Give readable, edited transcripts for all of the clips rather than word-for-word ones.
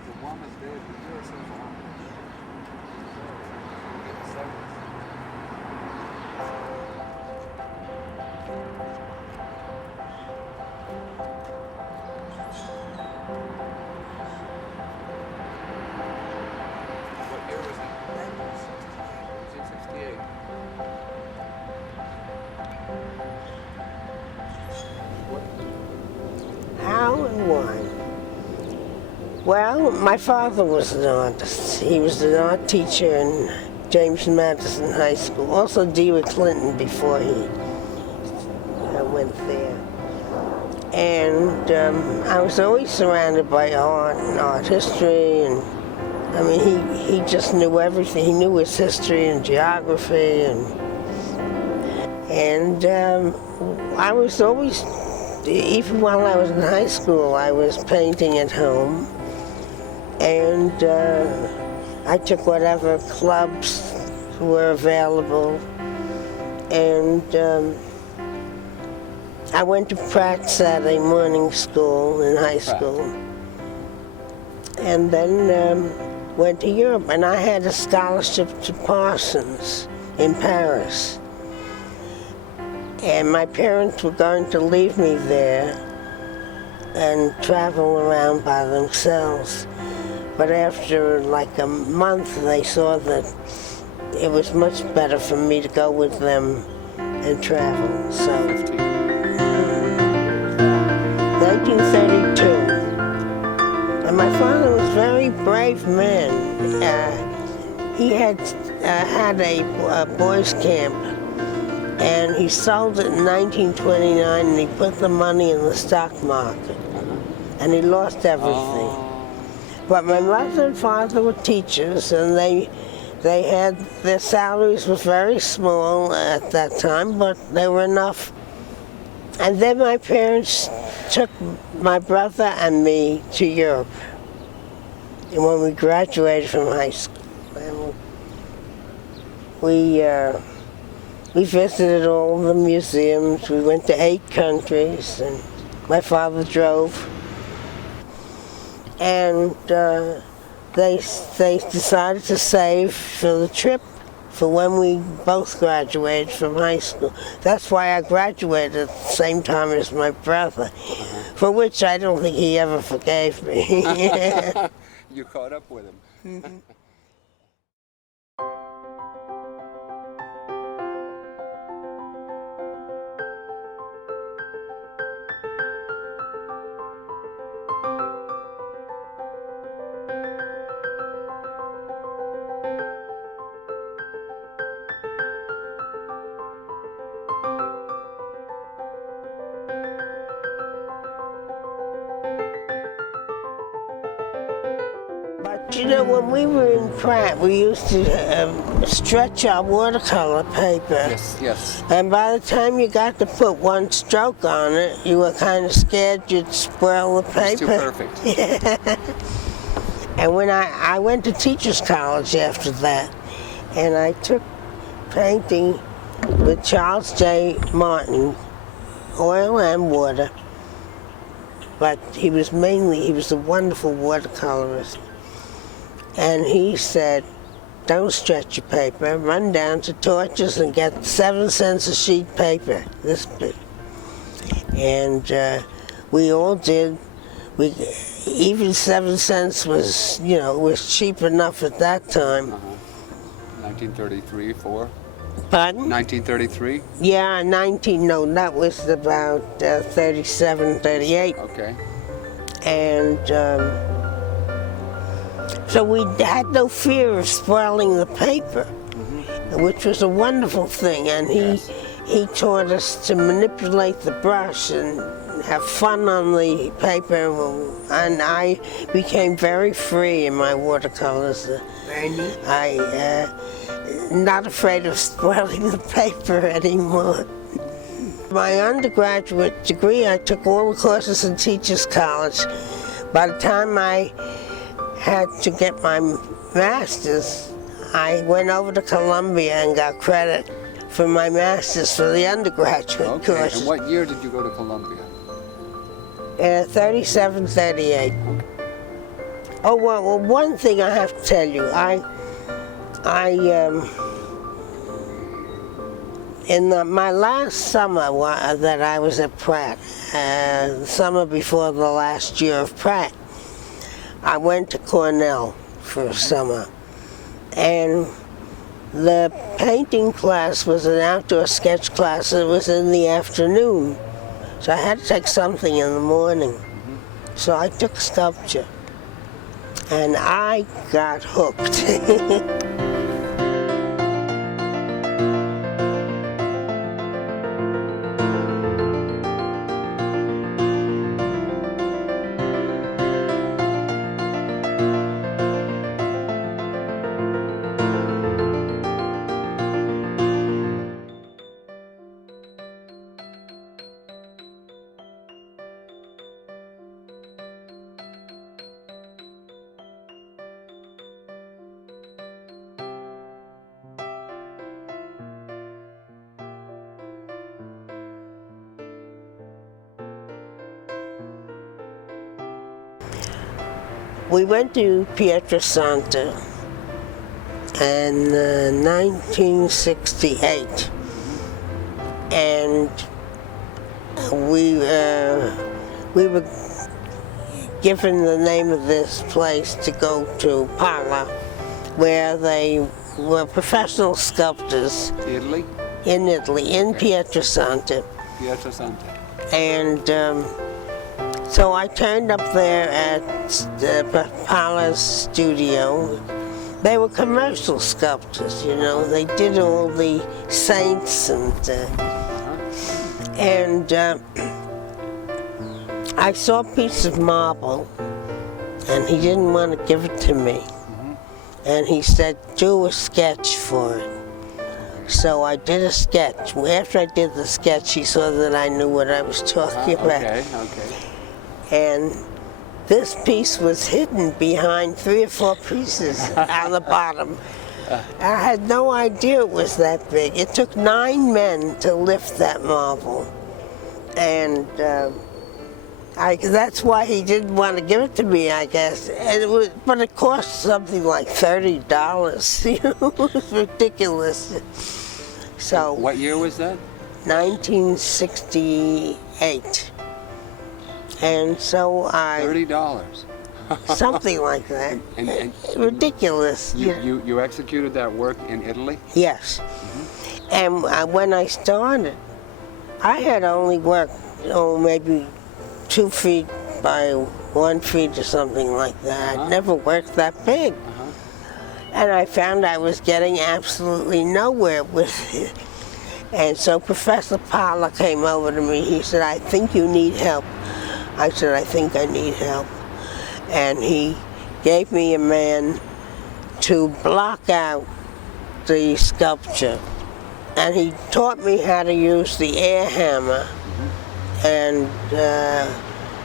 it's the warmest day of the year so far. We'll get the 70s. What year was it? 1968. How and why? Well, my father was an artist. He was an art teacher in James Madison High School. Also Dewitt Clinton before he went there. And I was always surrounded by art and art history, and I mean, he just knew everything. He knew his history and geography, and I was always, even while I was in high school, I was painting at home, and I took whatever clubs were available, and I went to Pratt Saturday morning school in high school, and then went to Europe, and I had a scholarship to Parsons in Paris. And my parents were going to leave me there and travel around by themselves. But after like a month, they saw that it was much better for me to go with them and travel. So, 1932. And my father was a very brave man. He had had a boys' camp, and he sold it in 1929, and he put the money in the stock market, and he lost everything. But my mother and father were teachers, and they had, their salaries were very small at that time, but they were enough. And then my parents took my brother and me to Europe, and when we graduated from high school. And we visited all the museums. We went to 8 countries, and my father drove. And they decided to save for the trip for when we both graduated from high school. That's why I graduated at the same time as my brother, for which I don't think he ever forgave me. You caught up with him. Mm-hmm. But you know, when we were in Pratt, we used to stretch our watercolor paper. Yes, yes. And by the time you got to put one stroke on it, you were kind of scared you'd spoil the paper. It's too perfect. Yeah. And when I went to Teachers College after that, and I took painting with Charles J. Martin, oil and water. But he was a wonderful watercolorist. And he said, don't stretch your paper, run down to Torches and get 7 cents a sheet paper, this big. And we all did. Even 7 cents was, was cheap enough at that time. 1933, 4? Pardon? 1933? Yeah, that was about 37, 38. Okay. And so we had no fear of spoiling the paper, which was a wonderful thing. And he taught us to manipulate the brush and have fun on the paper. And I became very free in my watercolors. Not afraid of spoiling the paper anymore. My undergraduate degree, I took all the courses in Teachers College. By the time I had to get my master's, I went over to Columbia and got credit for my master's for the undergraduate course. And what year did you go to Columbia? 37, 38. Oh, well, one thing I have to tell you. My last summer that I was at Pratt, the summer before the last year of Pratt, I went to Cornell for a summer. And the painting class was an outdoor sketch class. It was in the afternoon. So I had to take something in the morning. So I took sculpture. And I got hooked. We went to Pietrasanta in 1968, and we were given the name of this place to go to Pala, where they were professional sculptors. Italy? In Italy, in Pietrasanta. Pietrasanta. And so I turned up there at Pala's studio. They were commercial sculptors, you know. They did all the saints and I saw a piece of marble, and he didn't want to give it to me. And he said, do a sketch for it. So I did a sketch. After I did the sketch, he saw that I knew what I was talking about. Okay. And this piece was hidden behind 3 or 4 pieces on the bottom. I had no idea it was that big. It took 9 men to lift that marble. And that's why he didn't want to give it to me, I guess. And but it cost something like $30. You know, it was ridiculous. So. What year was that? 1968. And so I... $30. Something like that. And ridiculous. You executed that work in Italy? Yes. And when I started, I had only worked, maybe 2 feet by 1 feet or something like that. I'd never worked that big. And I found I was getting absolutely nowhere with it. And so Professor Pala came over to me. He said, I think you need help. I said, I think I need help. And he gave me a man to block out the sculpture. And he taught me how to use the air hammer. And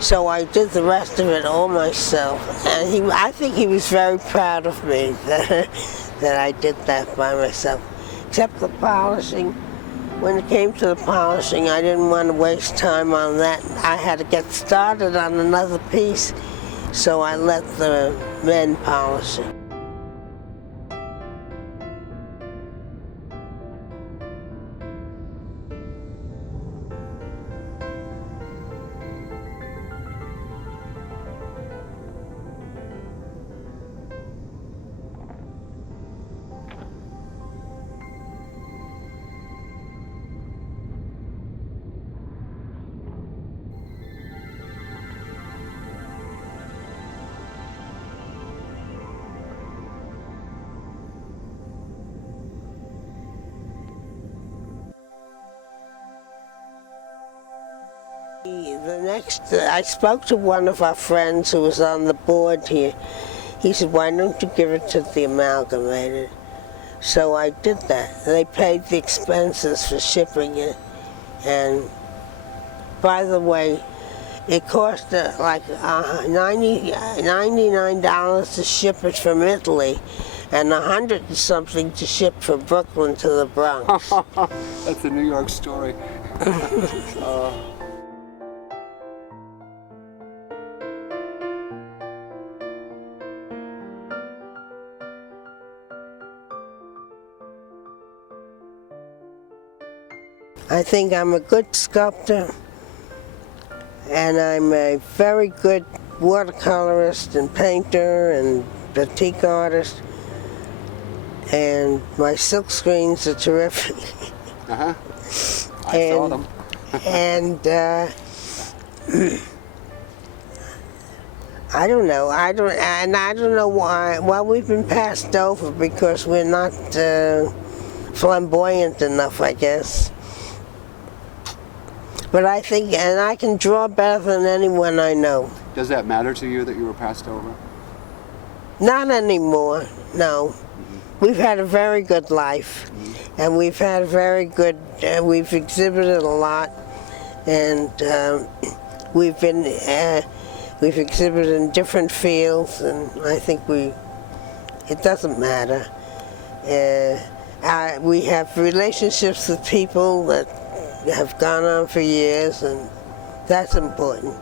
so I did the rest of it all myself. And I think he was very proud of me that I did that by myself. Except the polishing. When it came to the polishing, I didn't want to waste time on that. I had to get started on another piece, so I let the men polish it. I spoke to one of our friends who was on the board here. He said, why don't you give it to the Amalgamated? So I did that. They paid the expenses for shipping it. And by the way, it cost like $99 to ship it from Italy, and $100 and something to ship from Brooklyn to the Bronx. That's a New York story. I think I'm a good sculptor, and I'm a very good watercolorist and painter and batik artist, and my silk screens are terrific. Uh-huh. I saw them. And I don't know. I don't know why. Well, we've been passed over because we're not flamboyant enough, I guess. But I think, and I can draw better than anyone I know. Does that matter to you that you were passed over? Not anymore, no. We've had a very good life, and we've had a very good, we've exhibited a lot, and we've exhibited in different fields, and I think it doesn't matter. We have relationships with people that have gone on for years, and that's important.